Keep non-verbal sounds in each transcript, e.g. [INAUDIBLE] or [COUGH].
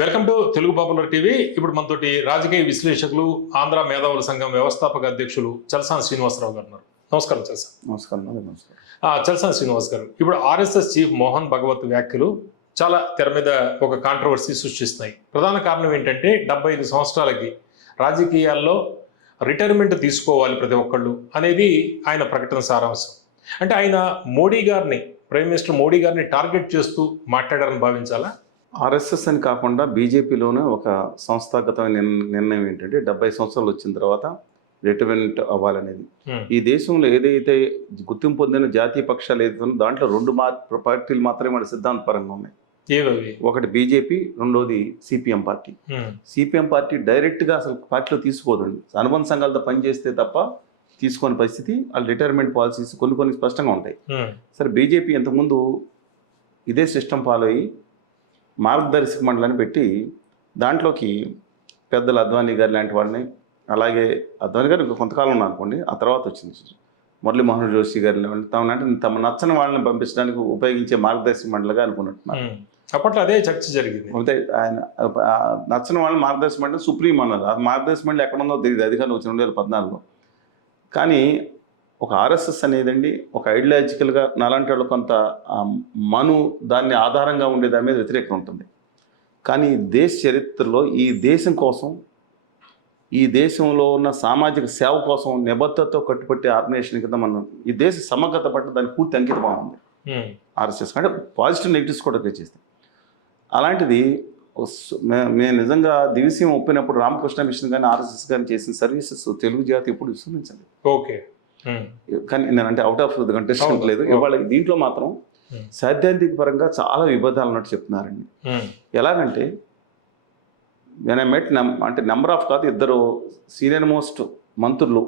Welcome to Telugu popular TV. ఇప్పుడు మనతోటి రాజకీయ విశ్లేషకులు ఆంధ్ర మేధావుల సంఘం వ్యవస్థాపక అధ్యక్షులు చలసాని శ్రీనివాసరావు గారు ఉన్నారు. నమస్కారం చలసాని. నమస్కారం నమస్కారం. చలసాని శ్రీనివాస్ గారు ఇప్పుడు ఆర్ఎస్ఎస్ చీఫ్ మోహన్ భగవత్ వ్యాఖ్యలు చాలా తెర మీద ఒక కాంట్రవర్సీ సృష్టిస్తున్నాయి. ప్రధాన కారణం ఏంటంటే డెబ్బై ఐదు సంవత్సరాలకి రాజకీయాల్లో రిటైర్మెంట్ తీసుకోవాలి ప్రతి ఒక్కళ్ళు అనేది ఆయన ప్రకటన సారాంశం. అంటే ఆయన మోడీ గారిని ప్రైమ్ మినిస్టర్ మోడీ గారిని టార్గెట్ చేస్తూ మాట్లాడారని భావించాలా? ఆర్ఎస్ఎస్ అని కాకుండా బీజేపీలోనే ఒక సంస్థాగతమైన నిర్ణ- నిర్ణయం ఏంటంటే డెబ్బై సంవత్సరాలు వచ్చిన తర్వాత రిటైర్మెంట్ అవ్వాలనేది హ్మ్. ఈ దేశంలో ఏదైతే గుర్తింపు పొందిన జాతీయ పక్షాలు ఏదైతే దాంట్లో రెండు మా పార్టీలు మాత్రమే మన సిద్ధాంతపరంగా ఉన్నాయి ఒకటి బీజేపీ రెండోది CPM party hmm. CPM party డైరెక్ట్గా అసలు పార్టీలో తీసుకోదండి అనుబంధ సంఘాలతో పనిచేస్తే తప్ప తీసుకొని పరిస్థితి వాళ్ళ రిటైర్మెంట్ పాలసీస్ కొన్ని కొన్ని స్పష్టంగా ఉంటాయి హ్మ్. సరే బీజేపీ ఇంతకుముందు ఇదే సిస్టమ్ ఫాలో అయ్యి మార్గదర్శక మండలిని పెట్టి దాంట్లోకి పెద్దలు అద్వానీ గారు లాంటి వాళ్ళని అలాగే అద్వానీ గారు ఇంకా కొంతకాలం ఉన్నారు అనుకోండి ఆ తర్వాత వచ్చింది మురళీమోహన్ జోషి లాంటి తమ అంటే తమ నచ్చని వాళ్ళని పంపించడానికి ఉపయోగించే మార్గదర్శక మండలిగా అనుకున్నట్టున్నారు. అప్పట్లో అదే చర్చ జరిగింది. అయితే ఆయన నచ్చని వాళ్ళని మార్గదర్శక మండలి సుప్రీం అన్నారు. ఆ మార్గదర్శక మండలి ఎక్కడ ఉందో తెలియదు అధికారం వచ్చిన రెండు వేల పద్నాలుగులో. కానీ ఒక ఆర్ఎస్ఎస్ అనేదండి ఒక ఐడియాలజికల్గా నాలాంటి వాళ్ళు కొంత మను దాన్ని ఆధారంగా ఉండే దాని మీద వ్యతిరేకత ఉంటుంది కానీ దేశ చరిత్రలో ఈ దేశం కోసం ఈ దేశంలో ఉన్న సామాజిక సేవ కోసం నిబద్ధతతో కట్టుబట్టే ఆర్గనైజేషన్ కింద మనం ఈ దేశ సమగ్రత పట్ల దానికి పూర్తి అంకితం ఉంది హ్మ్. ఆర్ఎస్ఎస్ అంటే పాజిటివ్ నెగిటివ్స్ కూడా చేస్తాం అలాంటిది మేము నిజంగా దివిసీమ ఒప్పినప్పుడు రామకృష్ణ మిషన్ కానీ ఆర్ఎస్ఎస్ కానీ చేసిన సర్వీసెస్ తెలుగు జాతి ఎప్పుడు విస్మరించండి ఓకే. కానీ నేను అంటే అవుట్ ఆఫ్ కంటెస్ట్ అవును. లేదు. ఇవాళ దీంట్లో మాత్రం Hmm. సైద్ధాంతిక పరంగా చాలా విభేదాలు ఉన్నట్టు చెప్తున్నారండి. హ్మ్. ఎలాగంటే నేను మెట్ నమ్ అంటే నెంబర్ ఆఫ్ కాదు ఇద్దరు సీనియర్ మోస్ట్ మంత్రులు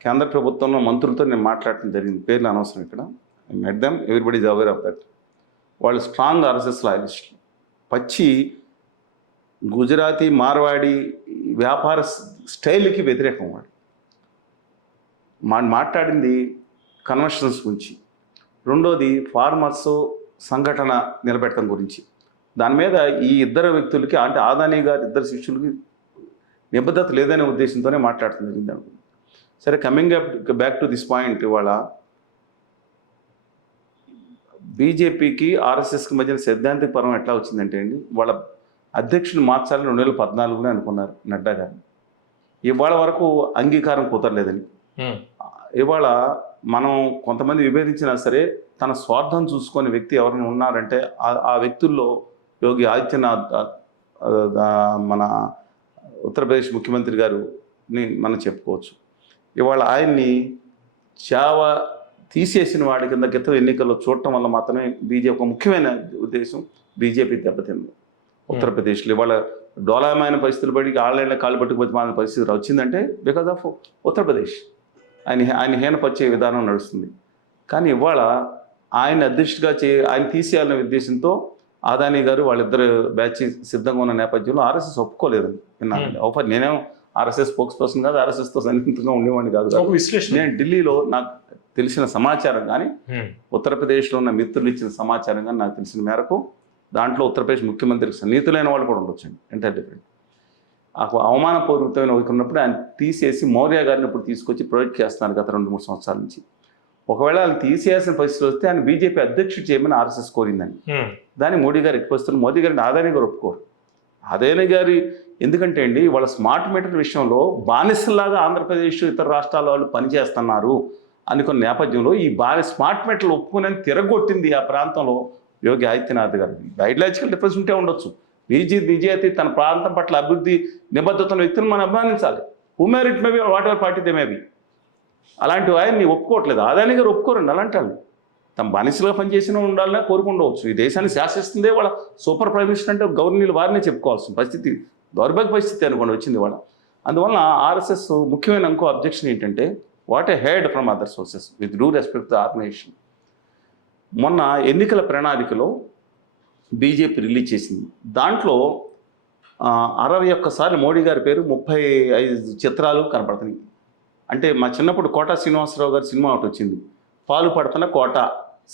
కేంద్ర ప్రభుత్వంలో మంత్రులతో నేను మాట్లాడటం జరిగింది. పేర్లు అనవసరం ఇక్కడ. Met them everybody is aware of that వాళ్ళు స్ట్రాంగ్ ఆర్ఎస్ఎస్ లాయలిస్టులు పచ్చి గుజరాతీ మార్వాడి వ్యాపార స్టైల్కి వ్యతిరేకం వాడు మా మాట్లాడింది కన్వెన్షన్స్ గురించి. రెండోది ఫార్మర్స్ సంఘటన నిలబెట్టడం గురించి. దాని మీద ఈ ఇద్దరు వ్యక్తులకి అంటే ఆదాని గారి ఇద్దరు శిష్యులకి నిబద్ధత లేదనే ఉద్దేశంతోనే మాట్లాడటం జరిగింది. అనుకుంది సరే coming up back to this point ఇవాళ బీజేపీకి ఆర్ఎస్ఎస్కి మధ్యన సిద్ధాంతిక పరం ఎట్లా వచ్చిందంటే అండి వాళ్ళ అధ్యక్షుడు మార్చాలని రెండు వేల పద్నాలుగునే అనుకున్నారు నడ్డా గారు. ఇవాళ వరకు అంగీకారం కుదరలేదని. ఇవాళ మనం కొంతమంది విభేదించినా సరే తన స్వార్థం చూసుకొని వ్యక్తి ఎవరైనా ఉన్నారంటే ఆ- వ్యక్తుల్లో యోగి ఆదిత్యనాథ్ మన ఉత్తరప్రదేశ్ ముఖ్యమంత్రి గారుని మనం చెప్పుకోవచ్చు. ఇవాళ ఆయన్ని చావ తీసేసిన వాడి కింద గత ఎన్నికల్లో చూడటం వల్ల మాత్రమే బీజేపీ ఒక ముఖ్యమైన ఉద్దేశం బీజేపీ దెబ్బతింది ఉత్తరప్రదేశ్లో ఇవాళ డోలామైన పరిస్థితులు బట్టి ఆన్లైన్లో కాలు పట్టుకుపోతే మన పరిస్థితి వచ్చిందంటే బికాజ్ ఆఫ్ ఉత్తరప్రదేశ్ ఆయన ఆయన హీనపరిచే విధానం నడుస్తుంది. కానీ ఇవాళ ఆయన అధ్యక్షుడిగా చే ఆయన తీసేయాలనే ఉద్దేశంతో ఆదాని గారు వాళ్ళిద్దరు బ్యాచ్ సిద్ధంగా ఉన్న నేపథ్యంలో ఆర్ఎస్ఎస్ ఒప్పుకోలేదండి. విన్నానండి ఆఫర్ నేనేం ఆర్ఎస్ఎస్ స్పోక్స్ పర్సన్ కాదు ఆర్ఎస్ఎస్తో సన్నిహితంగా ఉండేవాడిని కాదు విశ్లేషణ. నేను ఢిల్లీలో నాకు తెలిసిన సమాచారం కానీ హ్మ్. ఉత్తరప్రదేశ్లో ఉన్న మిత్రులు ఇచ్చిన సమాచారం కానీ నాకు తెలిసిన మేరకు దాంట్లో ఉత్తరప్రదేశ్ ముఖ్యమంత్రికి సన్నిహితులైన వాళ్ళు కూడా ఉండొచ్చండి. ఎంటైర్ డిఫరెంట్ అవమానపూర్వకమైన ఒకటి ఉన్నప్పుడు ఆయన తీసేసి మౌర్య గారిని ఇప్పుడు తీసుకొచ్చి ప్రొజెక్ట్ చేస్తున్నారు గత రెండు మూడు సంవత్సరాల నుంచి. ఒకవేళ ఆయన తీసేయాల్సిన పరిస్థితి వస్తే ఆయన బీజేపీ అధ్యక్షుడు చేయమని ఆర్ఎస్ఎస్ కోరిందండి. హ్మ్. దాన్ని మోడీ గారు ఎక్కువ మోదీ గారిని ఆదాని గారు ఒప్పుకోరు. ఆదాని గారి ఎందుకంటే అండి వాళ్ళ స్మార్ట్ మీటర్ విషయంలో బానిసలాగా ఆంధ్రప్రదేశ్ ఇతర రాష్ట్రాల వాళ్ళు పనిచేస్తున్నారు అనుకున్న నేపథ్యంలో ఈ బాని స్మార్ట్ మీటర్లు ఒప్పుకుని తిరగొట్టింది ఆ ప్రాంతంలో యోగి ఆదిత్యనాథ్ గారు. ఐడియాలజికల్ డిఫరెన్స్ ఉంటే ఉండొచ్చు. బీజీ బీజేపీ తన ప్రాంతం పట్ల అభివృద్ధి నిబద్ధతను వ్యక్తులను మనం అభిమానించాలి. Who merit maybe whatever party they maybe అలాంటి ఆయన్ని ఒప్పుకోవట్లేదు. ఆదాని గారు ఒప్పుకోరండి అలాంటి వాళ్ళు తమ మనిషిలో పనిచేసిన ఉండాలనే కోరుకుండవచ్చు ఈ దేశాన్ని శాసిస్తుందే వాళ్ళ సూపర్ ప్రైమ్ మినిస్టర్ అంటే గవర్నీలు వారినే చెప్పుకోవాల్సిన పరిస్థితి దౌర్భాగ్య పరిస్థితి అనుకోండి వచ్చింది వాళ్ళ అందువల్ల ఆర్ఎస్ఎస్ ముఖ్యమైన ఇంకో అబ్జెక్షన్ ఏంటంటే what a head from other sources with due respect the organization మొన్న ఎన్నికల ప్రణాళికలో బీజేపీ రిలీజ్ చేసింది. దాంట్లో అరవై ఒక్కసారి మోడీ గారి పేరు ముప్పై ఐదు చిత్రాలు కనపడుతున్నాయి. అంటే మా చిన్నప్పుడు కోట శ్రీనివాసరావు గారి సినిమా ఒకటి వచ్చింది. పాలు పడుతున్న కోట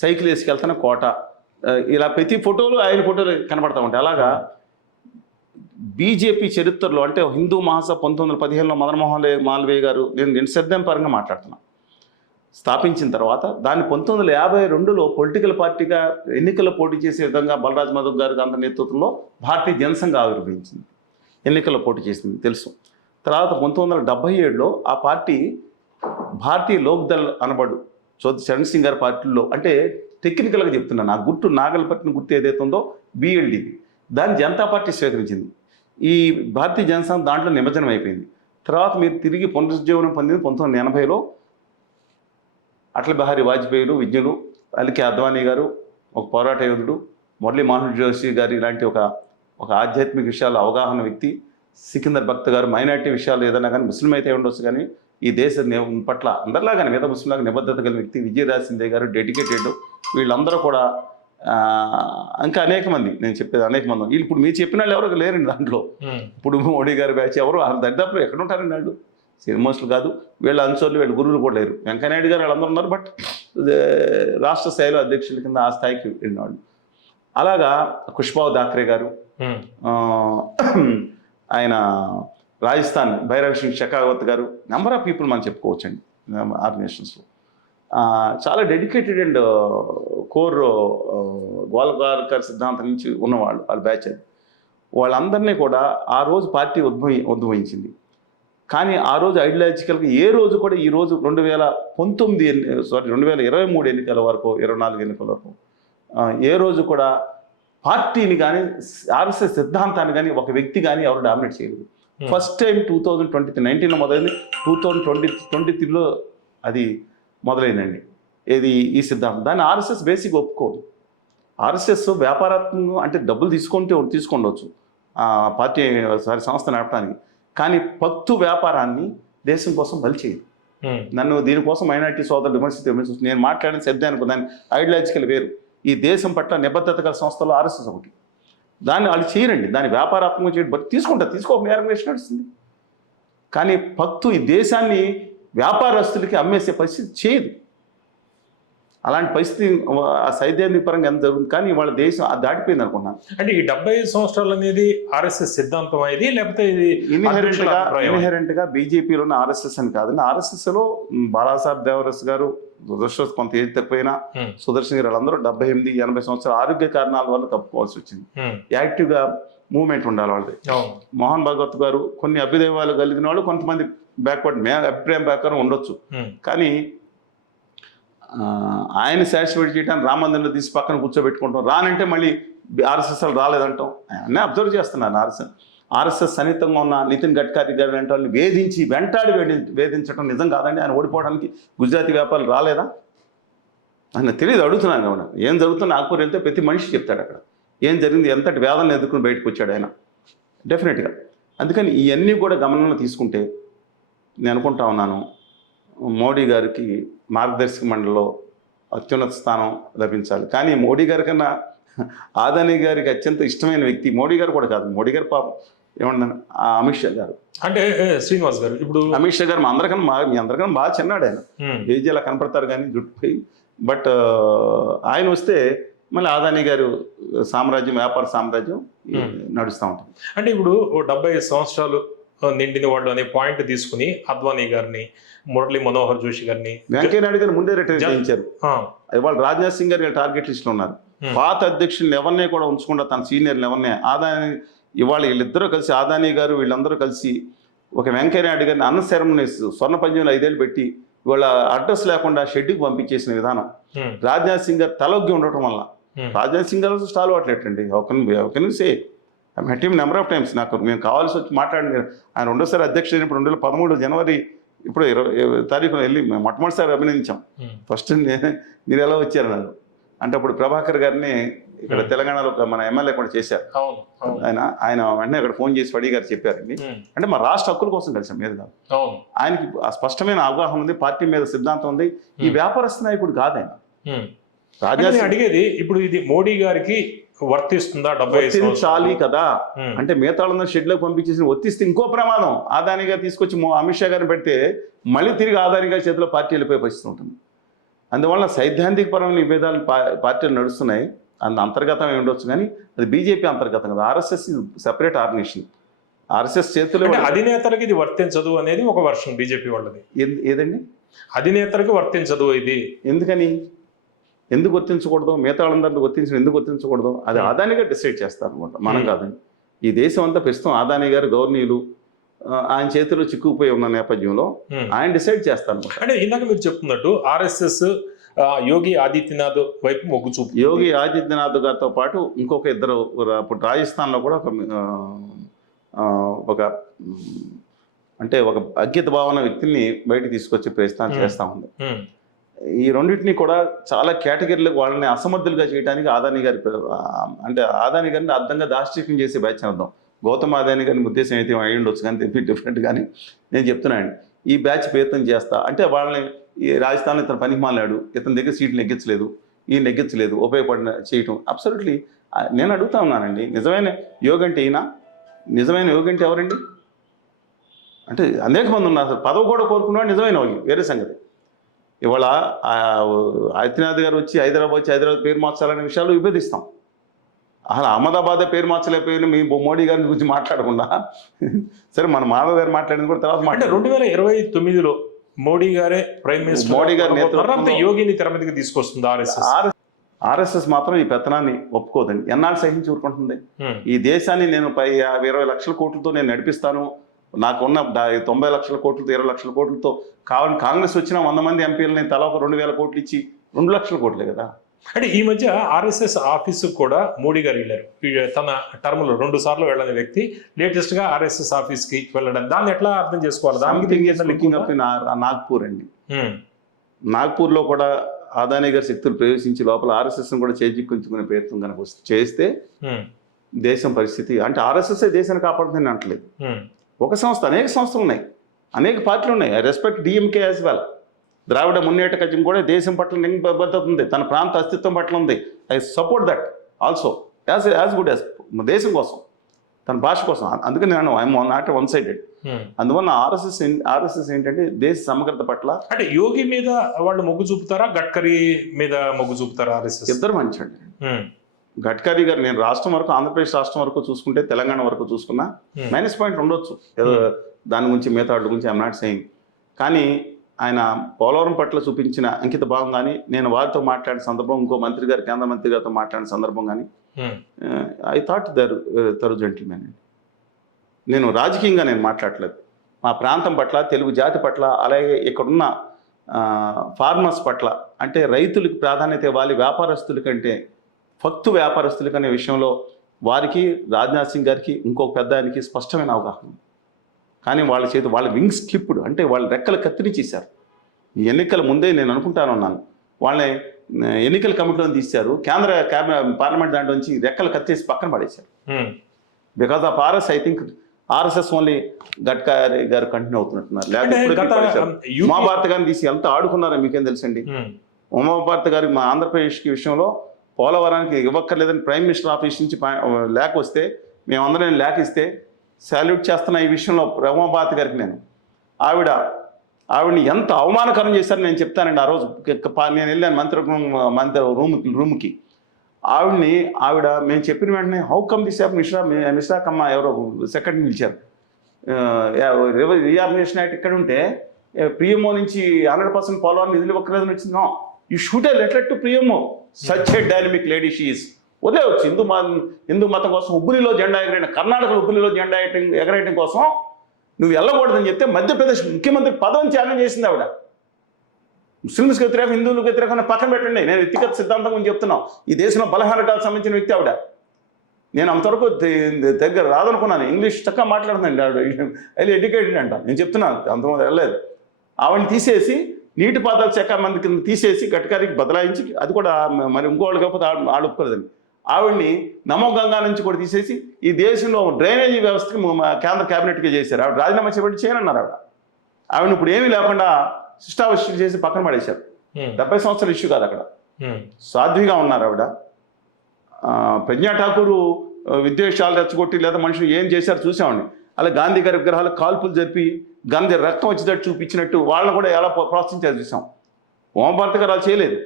సైకిల్ వేసుకెళ్తున్న కోట ఇలా ప్రతి ఫోటోలు ఆయన ఫోటోలు కనపడతా ఉంటాయి. అలాగా బీజేపీ చరిత్రలో అంటే హిందూ మహాసభ పంతొమ్మిది వందల పదిహేనులో మదన్మోహన్ మాల్వీయ గారు నేను నిశ్శబ్దం సిద్ధం పరంగా మాట్లాడుతున్నాను స్థాపించిన తర్వాత దాన్ని పంతొమ్మిది వందల యాభై రెండులో పొలిటికల్ పార్టీగా ఎన్నికల పోటీ చేసే విధంగా బలరాజ్ మధవ్ గారి అంత నేతృత్వంలో భారతీయ జనసంఘ ఆవిర్భవించింది. ఎన్నికల పోటీ చేసింది తెలుసు. తర్వాత పంతొమ్మిది వందల డెబ్బై ఏడులో ఆ పార్టీ భారతీయ లోక్దల్ అనబడు చౌదరి చరణ్ సింగ్ గారి పార్టీలో అంటే టెక్నికల్గా చెప్తున్నాను ఆ గుర్తు నాగలపట్నం గుర్తు ఏదైతే ఉందో బిఎల్డిది దాన్ని జనతా పార్టీ స్వీకరించింది. ఈ భారతీయ జనసంఘ దాంట్లో నిమజ్జనం అయిపోయింది. తర్వాత మీరు తిరిగి పునరుజ్జీవనం పొందింది పంతొమ్మిది వందల ఎనభైలో అటల్ బిహారీ వాజ్పేయిలు విజ్ఞులు అలికి అద్వానీ గారు ఒక పోరాట యోధుడు మురళీ మోహన్ జోషి గారి ఇలాంటి ఒక ఒక ఆధ్యాత్మిక విషయాల అవగాహన వ్యక్తి సికిందర్ భక్త్ గారు మైనార్టీ విషయాలు ఏదైనా కానీ ముస్లిం అయితే ఉండొచ్చు కానీ ఈ దేశ పట్ల అందరిలాగానే మిగతా ముస్లింలాగా నిబద్ధత కలిగిన వ్యక్తి విజయరాజ్ సింధే గారు డెడికేటెడ్ వీళ్ళందరూ కూడా ఇంకా అనేక మంది నేను చెప్పేది అనేక మంది వీళ్ళు ఇప్పుడు మీరు చెప్పిన వాళ్ళు ఎవరు లేరండి దాంట్లో. ఇప్పుడు మోడీ గారి బ్యాచ్ ఎవరు? దరిదాపులు ఎక్కడ ఉంటారండి వాళ్ళు? సినిమాస్లు కాదు వీళ్ళ అంచోళ్ళు వీళ్ళ గురువులు కూడా లేరు. వెంకయ్యనాయుడు గారు వాళ్ళందరూ ఉన్నారు బట్ రాష్ట్ర స్థాయిలో అధ్యక్షుల కింద ఆ స్థాయికి వెళ్ళిన వాళ్ళు అలాగా కుష్బాబు దాక్రే గారు ఆయన రాజస్థాన్ భైరవ్ సింగ్ షెకావత్ గారు నెంబర్ ఆఫ్ పీపుల్ మనం చెప్పుకోవచ్చండి ఆర్గనైజేషన్స్లో. చాలా డెడికేటెడ్ అండ్ కోర్ గోల్గార్కర్ సిద్ధాంతం నుంచి ఉన్నవాళ్ళు వాళ్ళ బ్యాచ్ అది. వాళ్ళందరినీ కూడా ఆ రోజు పార్టీ ఉద్భవి ఉద్భవించింది. కానీ ఆ రోజు ఐడియాలజికల్గా ఏ రోజు కూడా ఈ రోజు రెండు వేల పంతొమ్మిది ఎన్ని సారీ రెండు వేల ఇరవై మూడు ఎన్నికల వరకు ఇరవై నాలుగు ఎన్నికల వరకు ఏ రోజు కూడా పార్టీని కానీ ఆర్ఎస్ఎస్ సిద్ధాంతాన్ని కానీ ఒక వ్యక్తి కానీ ఎవరు డామినేట్ చేయలేదు. Hmm. First time two thousand twenty three నైన్టీన్లో మొదలైంది. టూ థౌజండ్ ట్వంటీ ట్వంటీ త్రీలో అది మొదలైందండి. ఏది ఈ సిద్ధాంతం. దాన్ని ఆర్ఎస్ఎస్ బేసిక్ ఒప్పుకోదు. ఆర్ఎస్ఎస్ వ్యాపారాత్మకంగా అంటే డబ్బులు తీసుకుంటే తీసుకుండవచ్చు ఆ పార్టీ సారీ సంస్థ నడపడానికి. కానీ పత్తు వ్యాపారాన్ని దేశం కోసం బలి చేయదు నన్ను దీనికోసం మైనార్టీ సోదరులు విమర్శిస్తే నేను మాట్లాడిన శబ్దానికి దాని ఐడియాలజికల్ వేరు. ఈ దేశం పట్ల నిబద్ధత గల సంస్థలు ఆర్ఎస్ఎస్ ఒకటి. దాన్ని వాళ్ళు చేయరండి. దాన్ని వ్యాపారాత్మకం చేయడం బట్ తీసుకుంటారు తీసుకోక ఆర్గనైజేషన్ నడుస్తుంది. కానీ పత్తు ఈ దేశాన్ని వ్యాపారస్తులకి అమ్మేసే పరిస్థితి చేయదు. అలాంటి పరిస్థితి ఆ సైద్ధాంతిక పరంగా ఎంత జరుగుతుంది? కానీ వాళ్ళ దేశం అది దాటిపోయింది అనుకున్నాను అంటే ఈ డెబ్బై ఐదు సంవత్సరాలు అనేది ఆర్ఎస్ఎస్ సిద్ధాంతం అనేది లేకపోతే ఇది ఇన్హెరెంట్ అధ్యక్షుల గా అభిప్రాయం. ఇన్హెరెంట్గా బీజేపీలోని ఆర్ఎస్ఎస్ అని కాదండి ఆర్ఎస్ఎస్లో బాలాసాహెబ్ దేవరస్ గారు దురదృష్టవశాత్తు కొంత ఏది తక్కువైనా సుదర్శన్ గారు వాళ్ళందరూ డెబ్బై ఎనిమిది ఎనభై సంవత్సరాల ఆరోగ్య కారణాల వల్ల తప్పుకోవాల్సి వచ్చింది. యాక్టివ్గా మూవ్మెంట్ ఉండాలి వాళ్ళది. మోహన్ భగవత్ గారు కొన్ని అభ్యుదయవాలు కలిగిన వాళ్ళు కొంతమంది బ్యాక్వర్డ్ మే అభిప్రాయం ప్రకారం ఉండొచ్చు. కానీ ఆయన సాటిస్ఫైడ్ చేయడానికి రామ తీసి పక్కన కూర్చోబెట్టుకుంటాం. రానంటే మళ్ళీ ఆర్ఎస్ఎస్ రాలేదంటాం. అన్నీ అబ్జర్వ్ చేస్తున్నాను ఆర్ఎస్ఎస్. ఆర్ఎస్ఎస్ సన్నిహితంగా ఉన్న నితిన్ గడ్కరీ గారు వెంటనే వేధించి వెంటాడి వేధించడం నిజం కాదండి. ఆయన ఓడిపోవడానికి గుజరాతీ వ్యాపారులు రాలేదా? ఆయన తెలియదు అడుగుతున్నాను ఆయన ఏం జరుగుతుందో నాగపూర్ వెళ్తే ప్రతి మనిషి చెప్తాడు అక్కడ. ఏం జరిగింది ఎంతటి వేదన ఎదుర్కొని బయటకు వచ్చాడు ఆయన? డెఫినెట్గా అందుకని ఇవన్నీ కూడా గమనంలో తీసుకుంటే నేను అనుకుంటా ఉన్నాను మోడీ గారికి మార్గదర్శక మండలిలో అత్యున్నత స్థానం లభించాలి. కానీ మోడీ గారి కన్నా ఆదాని గారికి అత్యంత ఇష్టమైన వ్యక్తి మోడీ గారు కూడా కాదు. మోడీ గారు పాపం ఏమన్నా అమిత్ షా గారు. అంటే శ్రీనివాస్ గారు ఇప్పుడు అమిత్ షా గారు మా అందరికన్నా మా మీ అందరికన్నా బాగా చిన్నాడు ఆయన. ఏజ్ అలా కనపడతారు కానీ జుట్టుపై బట్ ఆయన వస్తే మళ్ళీ ఆదాని గారు సామ్రాజ్యం వ్యాపార సామ్రాజ్యం. నడుస్తూ ఉంటుంది. అంటే ఇప్పుడు డెబ్బై సంవత్సరాలు నిండిన వాళ్ళు అనే పాయింట్ తీసుకుని అద్వానీ గారిని మురళీ మనోహర్ జోషి గారిని వెంకయ్యనాయుడు గారు ముందే రిటైర్ చేయించారు. ఇవాళ రాజ్నాథ్ సింగ్ గారు టార్గెట్ లిస్ట్లో ఉన్నారు. పాత అధ్యక్షులు ఎవరినే కూడా ఉంచకుండా తన సీనియర్లు ఎవరినే ఆదాని ఇవాళ వీళ్ళిద్దరూ కలిసి ఆదాని గారు వీళ్ళందరూ కలిసి ఒక వెంకయ్యనాయుడు గారిని అన్న సెరమనీస్ స్వర్ణ పంజంలో ఐదేళ్ళు పెట్టి ఇవాళ అడ్రస్ లేకుండా షెడ్యూకి పంపించేసిన విధానం. రాజ్నాథ్ సింగ్ గారు తలొగ్గి ఉండటం వల్ల. రాజ్నాథ్ సింగ్ గారు స్టాల్ అవ్వట్లేటండి ఒక say I met him number of times నాకు మేము కావాల్సి వచ్చి మాట్లాడిన ఆయన రెండోసారి అధ్యక్షుడు అయినప్పుడు రెండు వేల పదమూడు జనవరి ఇప్పుడు ఇరవై తారీఖున వెళ్ళి మేము మొట్టమొదటిసారి అభినందించాం. ఫస్ట్ నే- మీరు ఎలా వచ్చారు నాకు? అంటే అప్పుడు ప్రభాకర్ గారిని ఇక్కడ Hmm. తెలంగాణలో మన ఎమ్మెల్యే కూడా చేశారు. ఆయన ఆయన వెంటనే అక్కడ ఫోన్ చేసి పడి గారు చెప్పారండి ఉమ్, అంటే మా రాష్ట్ర హక్కుల కోసం కలిసాం మీద ఆయనకి స్పష్టమైన అవగాహన ఉంది పార్టీ మీద సిద్ధాంతం ఉంది. ఈ Hmm. వ్యాపారస్తు నాయకుడు కాదు ఆయన. రాజా అడిగేది ఇప్పుడు ఇది మోడీ గారికి వర్తిస్తుందా డెబ్బై సంవత్సరాలు? కదా. అంటే మిగతా వాళ్ళందరూ షెడ్లోకి పంపించేసి ఒత్తిస్తే ఇంకో ప్రమాదం. ఆదానిగా తీసుకొచ్చి అమిత్ షా గారిని పెడితే మళ్ళీ తిరిగి ఆదానిగా చేతిలో పార్టీ వెళ్ళిపోయే పరిస్థితి ఉంటుంది. అందువల్ల సైద్ధాంతిక పరమైన విభేదాలు పార్టీలు నడుస్తున్నాయి. అంత అంతర్గతం ఉండొచ్చు కానీ అది బీజేపీ అంతర్గతం కదా. RSS separate organisation. ఆర్ఎస్ఎస్ చేతుల్లో అంటే అధినేతలకు ఇది వర్తించదు అనేది ఒక వర్షన్ బీజేపీ వాళ్ళది. ఏది- ఏదండి? అధినేతలకు వర్తించదు ఇది. ఎందుకని? ఎందుకు గుర్తించకూడదు మిగతా వాళ్ళందరినీ గుర్తించడం ఎందుకు గుర్తించకూడదు అది అదానిగా డిసైడ్ చేస్తారు అనమాట మనం Hmm. కాదండి ఈ దేశం అంతా ప్రస్తుతం అదాని గారు గవర్నీలు ఆయన చేతిలో చిక్కుకుపోయి ఉన్న నేపథ్యంలో ఉమ్. ఆయన డిసైడ్ చేస్తారు అంటే ఇందాక మీరు చెప్తున్నట్టు ఆర్ఎస్ఎస్ యోగి ఆదిత్యనాథ్ వైపు మొగ్గు చూపు యోగి ఆదిత్యనాథ్ గారితో పాటు ఇంకొక ఇద్దరు ఇప్పుడు రాజస్థాన్లో కూడా ఒక ఒక అంటే ఒక అజ్ఞత భావన వ్యక్తిని బయట తీసుకొచ్చే ప్రయత్నం Hmm. చేస్తూ ఉంది. ఈ రెండింటిని కూడా చాలా కేటగిరీలకు వాళ్ళని అసమర్థులుగా చేయడానికి ఆదాని గారి అంటే ఆదాని గారిని అర్థంగా దాష్టికం చేసే బ్యాచ్ అర్థం. గౌతమ్ ఆదాని గారిని ఉద్దేశం అయితే అయి ఉండొచ్చు కానీ తెప్పి డిఫరెంట్ కానీ నేను చెప్తున్నాను ఈ బ్యాచ్ ప్రయత్నం చేస్తా. అంటే వాళ్ళని ఈ రాజస్థాన్లో ఇతను పనికి మాలాడు ఇతని దగ్గర సీట్లు నెగ్గించలేదు. ఈ నెగ్గించలేదు. ఉపయోగపడిన చేయటం. అబ్సల్యూట్లీ నేను అడుగుతా ఉన్నానండి. నిజమైన యోగ అంటే ఈయన? నిజమైన యోగ అంటే ఎవరండి? అంటే అనేక మంది ఉన్నారు. అసలు పదవి కూడా కోరుకున్నాడు నిజమైన వాళ్ళు వేరే సంగతి. ఇవాళ ఆదిత్యనాథ్ గారు వచ్చి హైదరాబాద్ వచ్చి హైదరాబాద్ పేరు మార్చాలనే విషయాలు విభేదిస్తాం. అసలు అహ్మదాబాద్ పేరు మార్చలేకపోయిన మీ మోడీ గారి గురించి మాట్లాడకుండా. సరే మన మాధవ్ గారు మాట్లాడింది కూడా తర్వాత అంటే రెండు వేల ఇరవై తొమ్మిదిలో మోడీ గారే ప్రైమ్ మినిస్టర్ మోడీ గారి యోగిని తెర మీదకి తీసుకొస్తుంది ఆర్ఎస్ఎస్. ఆర్ ఆర్ఎస్ఎస్ మాత్రం ఈ పెత్తనాన్ని ఒప్పుకోదండి. ఎన్నాళ్ళు సహించి ఊరుకుంటుంది? ఈ దేశాన్ని నేను పై ఇరవై లక్షల కోట్లతో నేను నడిపిస్తాను. నాకున్న తొంభై లక్షల కోట్లతో ఇరవై లక్షల కోట్లతో కావాలని కాంగ్రెస్ వచ్చిన వంద మంది ఎంపీలని తలా ఒక రెండు వేల కోట్లు ఇచ్చి రెండు లక్షల కోట్లే కదా. అంటే ఈ మధ్య ఆర్ఎస్ఎస్ ఆఫీస్ కూడా మోడీ గారు వెళ్ళారు. తన టర్మ్లో రెండు సార్లు వెళ్ళని వ్యక్తి లేటెస్ట్గా ఆర్ఎస్ఎస్ ఆఫీస్కి వెళ్ళడం. దాన్ని ఎట్లా అర్థం చేసుకోవాలి? దానికి నాగ్పూర్ అండి. నాగ్పూర్లో కూడా అదానీ గారి శక్తులు ప్రవేశించి లోపల ఆర్ఎస్ఎస్ను కూడా చేజిక్కించుకునే ప్రయత్నం కనుక చేస్తే. దేశం పరిస్థితి అంటే ఆర్ఎస్ఎస్ దేశాన్ని కాపాడుతుందని అంటలేదు. ఒక సంస్థ అనేక సంస్థలు ఉన్నాయి. అనేక పార్టీలు ఉన్నాయి. I respect DMK as well Dravida Munnetra Kazhagam కూడా దేశం పట్ల నింబద్ధత ఉంది తన ప్రాంత అస్తిత్వం పట్ల ఉంది. I support that also as as good as దేశం కోసం. తన భాష కోసం. అందుకని నేను ఐఎమ్ నాట్ వన్ సైడెడ్. అందువల్ల ఆర్ఎస్ఎస్ ఆర్ఎస్ఎస్ ఏంటంటే దేశ సమగ్రత పట్ల అంటే యోగి మీద వాళ్ళు మొగ్గు చూపుతారా? గడ్కరీ మీద మొగ్గు చూపుతారా ఆర్ఎస్ఎస్? ఇద్దరు మంచండి గడ్కరీ గారు నేను రాష్ట్రం వరకు ఆంధ్రప్రదేశ్ రాష్ట్రం వరకు చూసుకుంటే తెలంగాణ వరకు చూసుకున్నా మైనస్ పాయింట్ ఉండొచ్చు ఏదో దాని గురించి మిగతా గురించి ఐఎమ్ నాట్ సెయింగ్ కానీ ఆయన పోలవరం పట్ల చూపించిన అంకిత భావం కానీ నేను వారితో మాట్లాడిన సందర్భం ఇంకో మంత్రి గారు కేంద్ర మంత్రి గారితో మాట్లాడిన సందర్భం కానీ I thought there true gentlemen నేను రాజకీయంగా నేను మాట్లాడలేదు. మా ప్రాంతం పట్ల తెలుగు జాతి పట్ల అలాగే ఇక్కడున్న ఫార్మర్స్ పట్ల అంటే రైతులకు ప్రాధాన్యత ఇవ్వాలి వ్యాపారస్తుల కంటే ఫక్తు వ్యాపారస్తులకి అనే విషయంలో వారికి రాజ్నాథ్ సింగ్ గారికి ఇంకొక పెద్ద ఆయనకి స్పష్టమైన అవగాహన ఉంది. కానీ వాళ్ళ చేతి వాళ్ళ వింగ్స్ క్లిప్పుడు అంటే వాళ్ళ రెక్కలు కత్తిరించేశారు ఎన్నికల ముందే నేను అనుకుంటాను ఉన్నాను వాళ్ళని ఎన్నికల కమిటీలో తీశారు. కేంద్ర పార్లమెంట్ దాంట్లోంచి రెక్కలు కత్తేసి పక్కన పడేశారు. Because of RS I think RSS only Gadkari గారు కంటిన్యూ అవుతున్నట్టున్నారు. లేకపోతే ఉమాభారత్ గారిని తీసి ఎంత ఆడుకున్నారో మీకేం తెలుసండి? ఉమ్. ఉమాభారత్ గారికి మా ఆంధ్రప్రదేశ్కి విషయంలో పోలవరానికి ఇవ్వక్కర్లేదని ప్రైమ్ మినిస్టర్ ఆఫీస్ నుంచి లేఖ వస్తే మేమందరం లేఖ ఇస్తే సాల్యూట్ చేస్తున్న ఈ విషయంలో ఉమాభారత్ గారికి నేను ఆవిడ ఆవిడని ఎంత అవమానకరం చేశారని నేను చెప్తానండి ఆ రోజు నేను వెళ్ళాను మంత్రి మంత్రి రూమ్ రూమ్కి ఆవిడని ఆవిడ మేము చెప్పిన వెంటనే how come this app Mishra Mishra కమ్మ ఎవరో సెకండ్ నిలిచారు రీఆర్గనైజేషన్ యాక్ట్ ఇక్కడ ఉంటే పిఎంఓ నుంచి హండ్రెడ్ పర్సెంట్ పోలవరం నిధులు ఇవ్వక్కర్లేదని వచ్చింది you shoot a letter to ప్రియమో such a dynamic lady she is వదిలేవచ్చు Hindu మా హిందూ మతం కోసం ఉబ్బులిలో జెండా ఎగరేయడం కర్ణాటకలో ఉబ్బులిలో జెండా ఎగరేయటం ఎగరేయటం కోసం నువ్వు వెళ్ళకూడదని చెప్తే మధ్యప్రదేశ్ ముఖ్యమంత్రి పదవిని త్యాగం చేసింది ఆవిడ. ముస్లిమ్స్కి వ్యతిరేకం హిందువులకు వ్యతిరేకం పక్కన పెట్టండి. నేను వ్యక్తిగత సిద్ధాంతం గురించి చెప్తున్నాను ఈ దేశంలో బలహీనతలకు సంబంధించిన వ్యక్తి ఆవిడ. నేను అంతవరకు దగ్గర రాదనుకున్నాను. ఇంగ్లీష్ చక్కగా మాట్లాడుతుందండి ఆవిడ. [LAUGHS] అది ఎడ్యుకేటెడ్ అంట. నేను చెప్తున్నాను అంతమంది వెళ్ళలేదు. ఆవిడని తీసేసి నీటిపారుదల శాఖ మంది కింద తీసేసి గట్కారికి బదలాయించి అది కూడా మరి ఇంకోళ్ళు కాకపోతే ఆవిడ ఒప్పుకోలేదండి. ఆవిడ్ని నమో గంగా నుంచి కూడా తీసేసి ఈ దేశంలో డ్రైనేజీ వ్యవస్థకి కేంద్ర క్యాబినెట్గా చేశారు. ఆవిడ రాజీనామా చేపట్టి చేయనన్నారు ఆవిడ. ఆవిడ ఇప్పుడు ఏమీ లేకుండా శిష్టావశి చేసి పక్కన పడేశారు. డెబ్బై సంవత్సరాల ఇష్యూ కాదు అక్కడ. సాధ్విగా ఉన్నారు ఆవిడ. ప్రజ్ఞా ఠాకూరు విద్వేషాలు రెచ్చగొట్టి లేదా మనుషులు ఏం చేశారు చూసామండి. అలా గాంధీ గారి విగ్రహాలు కాల్పులు జరిపి గాంధీ రక్తం వచ్చేటట్టు చూపించినట్టు వాళ్ళని కూడా ఎలా ప్ర- ప్రోత్సహించారు చూసాం. ఓంభారత్ గారు అలా చేయలేదు.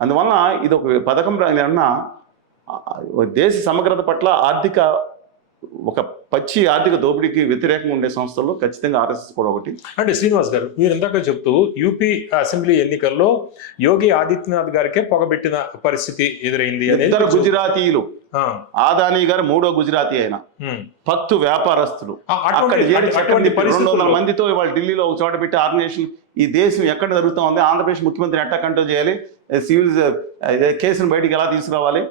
అందువలన ఇది ఒక పథకం అన్నా దేశ సమగ్రత పట్ల ఆర్థిక ఒక పచ్చి ఆర్థిక దోపిడీకి వ్యతిరేకంగా ఉండే సంస్థల్లో ఖచ్చితంగా ఆర్ఎస్ఎస్ కూడా ఒకటి. అంటే శ్రీనివాస్ గారు మీరు ఇందాక చెప్తూ యూపీ అసెంబ్లీ ఎన్నికల్లో యోగి ఆదిత్యనాథ్ గారికే పొగబెట్టిన పరిస్థితి ఎదురైంది అనేది ఇద్దరు గుజరాతీయులు. ఆదానీ గారు మూడో గుజరాతీ అయిన. పత్తు వ్యాపారస్తులు రెండు వందల మందితో ఇవాళ ఢిల్లీలో ఒక చోట పెట్టి ఆర్గనైజేషన్ ఈ దేశం ఎక్కడ జరుగుతూ ఉంది ఆంధ్రప్రదేశ్ ముఖ్యమంత్రి ఎట్టా కంట్రోల్ చేయాలి సివిల్ కేసును బయటికి ఎలా తీసుకురావాలి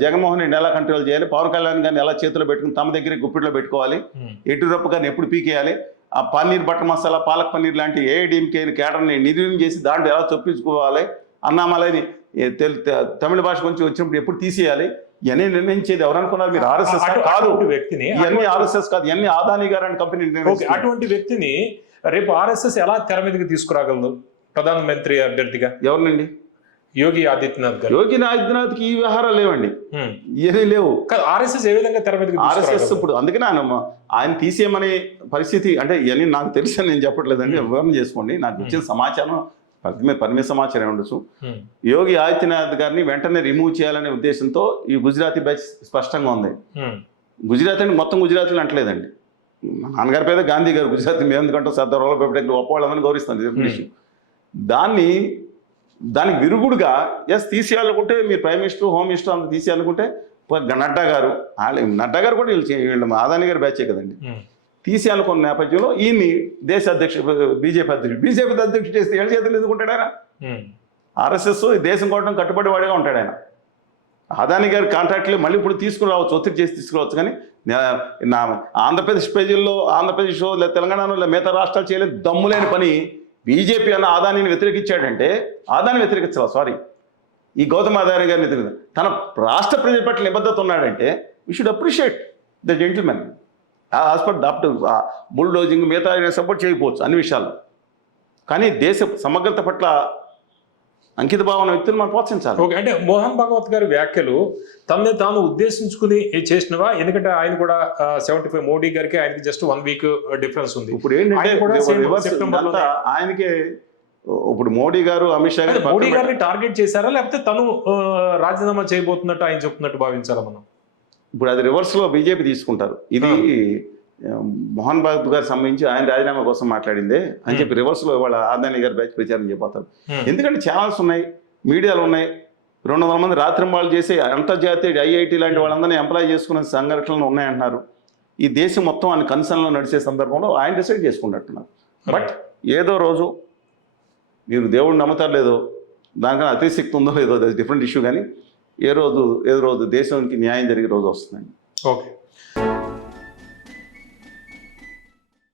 జగన్మోహన్ రెడ్డి ఎలా కంట్రోల్ చేయాలి పవన్ కళ్యాణ్ గారిని ఎలా చేతిలో పెట్టుకుని తమ దగ్గర గుప్పిట్లో పెట్టుకోవాలి. ఎటురప్పు గారిని ఎప్పుడు పీకేయాలి ఆ పన్నీర్ బటర్ మసాలా పాలక్ పన్నీర్ లాంటి ఏఐడిఎంకే కేడర్ని నిర్వీర్యం చేసి దాంట్లో ఎలా చొప్పించుకోవాలి అన్నామలని తమిళ భాష గురించి వచ్చినప్పుడు ఎప్పుడు తీసేయాలి? ఇవన్నీ నిర్ణయించేది ఎవరనుకున్నారు మీరు ఆర్ఎస్ఎస్ కాదు. వ్యక్తిని ఇవన్నీ ఆర్ఎస్ఎస్ కాదు. ఇవన్నీ ఆదాని గారు అండ్ కంపెనీ. అటువంటి వ్యక్తిని రేపు ఆర్ఎస్ఎస్ ఎలా తెర మీదకి తీసుకురాగలదు? ప్రధానమంత్రి అభ్యర్థిగా? ఎవరినండి? యోగి ఆదిత్యనాథ్ గారు. యోగి ఆదిత్యనాథ్కి ఈ వ్యవహారాలు లేవండి. ఇవన్నీ లేవు. ఆర్ఎస్ఎస్ ఏ విధంగా తెర మీదకి ఆర్ఎస్ఎస్? ఇప్పుడు అందుకనే ఆయన ఆయన తీసేయమనే పరిస్థితి అంటే ఇవన్నీ నాకు తెలిసి నేను చెప్పట్లేదండి. వివరణ చేసుకోండి. నాకు వచ్చిన సమాచారం పరిమి పరిమిత సమాచారం ఉండొచ్చు. యోగి ఆదిత్యనాథ్ గారిని వెంటనే రిమూవ్ చేయాలనే ఉద్దేశంతో ఈ గుజరాతీ బ్యాచ్ స్పష్టంగా ఉంది. గుజరాతీ అంటే మొత్తం గుజరాతీలు అంటలేదండి. నాన్నగారి పేద గాంధీ గారు గుజరాతీ మేము ఎందుకంటే సర్దార్ వల్లభాయ్ పటేల్ గొప్ప వాళ్ళని గౌరవిస్తాను. దాన్ని దానికి విరుగుడుగా ఎస్ తీసేయాలనుకుంటే మీరు ప్రైమ్ మినిస్టర్ హోమ్ మినిస్టర్ అంత తీసేయాలనుకుంటే నడ్డా గారు వాళ్ళు నడ్డా గారు కూడా వీళ్ళు వీళ్ళు ఆదాని గారు బ్యాచే కదండి. తీసేయాలనుకున్న నేపథ్యంలో ఈయన్ని దేశ అధ్యక్షుడు బీజేపీ అధ్యక్షుడు. బీజేపీ అధ్యక్షుడు చేస్తే ఏళ్ళ చేతులు ఎందుకుంటాడు ఆయన. ఆర్ఎస్ఎస్ దేశం కోసం కట్టుబడి వాడిగా ఉంటాడు ఆయన. అదాని గారి కాంట్రాక్ట్లు మళ్ళీ ఇప్పుడు తీసుకుని రావచ్చు ఒత్తిడి చేసి తీసుకురావచ్చు కానీ నే- ఆంధ్రప్రదేశ్ ప్రజల్లో ఆంధ్రప్రదేశ్ లేదా తెలంగాణలో లేదా మిగతా రాష్ట్రాలు చేయలేదు దమ్ములేని పని బీజేపీ అన్న ఆదానిని వ్యతిరేకించాడంటే ఆదాని వ్యతిరేకించాలి సారీ. ఈ గౌతమ్ ఆదాని గారిని తన రాష్ట్ర ప్రజల పట్ల నిబద్ధత ఉన్నాడంటే we should appreciate the gentleman as per దాప్ట్ bulldozing మిగతా సపోర్ట్ చేయకపోవచ్చు అన్ని విషయాల్లో. కానీ దేశ సమగ్రత పట్ల అంకిత భావన వ్యక్తులు మనం ప్రోత్సహించాలి. ఓకే అంటే మోహన్ భాగవత్ గారి వ్యాఖ్యలు తనని తాను ఉద్దేశించుకుని చేసినవా? ఎందుకంటే ఆయన కూడా సెవెంటీ ఫైవ్ మోడీ గారికి ఆయనకి జస్ట్ వన్ వీక్ డిఫరెన్స్ ఉంది. ఇప్పుడు ఏంటంటే ఆయనకే ఇప్పుడు మోడీ గారు అమిత్ షా గారు మోడీ గారిని టార్గెట్ చేశారా? లేకపోతే తను ఆ, రాజీనామా చేయబోతున్నట్టు ఆయన చెప్తున్నట్టు భావించాలా మనం? ఇప్పుడు అది రివర్స్లో బీజేపీ తీసుకుంటారు. ఇది మోహన్ బాబు గారికి సంబంధించి ఆయన రాజీనామా కోసం మాట్లాడిందే. అని చెప్పి రివర్స్లో ఇవాళ ఆదాని గారు బ్యాచ్ ప్రచారం చేయబోతారు Hmm. ఎందుకంటే ఛానల్స్ ఉన్నాయి మీడియాలు ఉన్నాయి. రెండు వందల మంది రాత్రింబాళ్ళు చేసి అంతర్జాతీయ ఐఐటి లాంటి వాళ్ళందరినీ ఎంప్లాయ్ చేసుకునే సంఘటనలు ఉన్నాయంటున్నారు. ఈ దేశం మొత్తం ఆయన కన్సర్న్లో నడిచే సందర్భంలో ఆయన డిసైడ్ చేసుకున్నట్టున్నారు బట్ ఏదో రోజు మీరు దేవుడిని నమ్ముతారు లేదో దానికన్నా అతిశక్తి ఉందో లేదో డిఫరెంట్ ఇష్యూ కానీ ఏ రోజు ఏదో రోజు దేశానికి న్యాయం జరిగే రోజు వస్తుందండి. ఓకే.